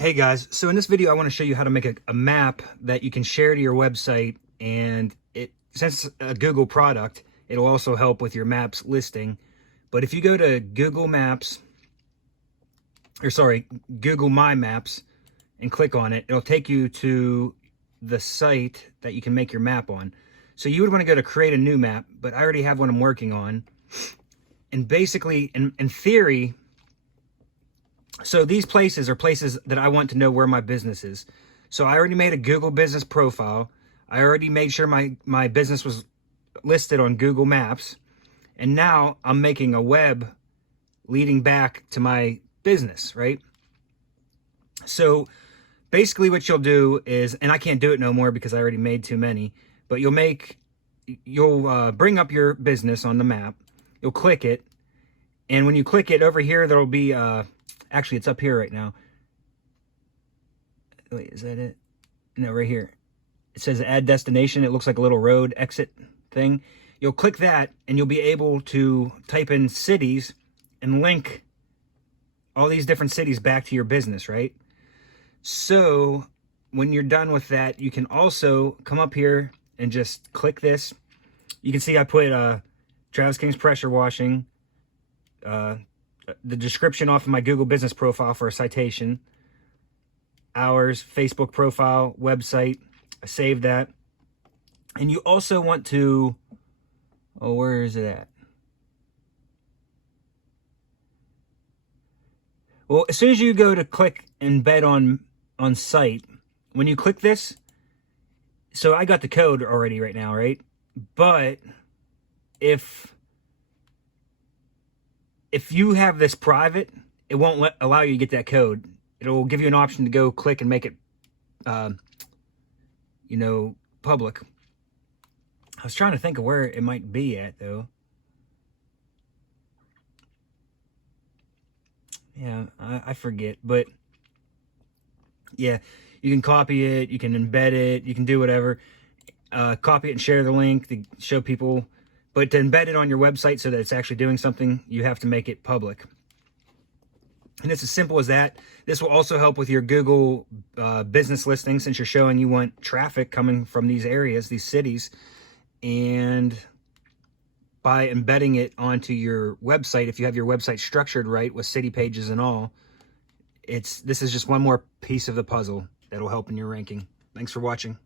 Hey guys, so in this video I want to show you how to make a map that you can share to your website, and since it's a Google product, it'll also help with your maps listing. But if you go to Google Maps, or sorry, Google My Maps, and click on it, it'll take you to the site that you can make your map on. So you would want to go to create a new map, but I already have one I'm working on. And basically, in theory, so these places are places that I want to know where my business is. So I already made a Google business profile. I already made sure my business was listed on Google Maps. And now I'm making a web leading back to my business, right? So basically what you'll do is, and I can't do it no more because I already made too many, but you'll bring up your business on the map. You'll click it. And when you click it over here, there'll be, actually, it's up here right now. Wait, is that it? No, right here. It says add destination. It looks like a little road exit thing. You'll click that and you'll be able to type in cities and link all these different cities back to your business, right? So when you're done with that, you can also come up here and just click this. You can see I put Travis King's pressure washing, the description off of my Google business profile for a citation, hours, Facebook profile, website. I saved that. And you also want to, oh, where is it at? Well, as soon as you go to click embed on site, when you click this, so I got the code already right now, right? But if you have this private, it won't allow you to get that code. It'll give you an option to go click and make it, public. I was trying to think of where it might be at, though. Yeah, I forget. But, yeah, you can copy it. You can embed it. You can do whatever. Copy it and share the link to show people. But to embed it on your website so that it's actually doing something, you have to make it public. And it's as simple as that. This will also help with your Google business listing, since you're showing you want traffic coming from these areas, these cities. And by embedding it onto your website, if you have your website structured right with city pages and all, this is just one more piece of the puzzle that'll help in your ranking. Thanks for watching.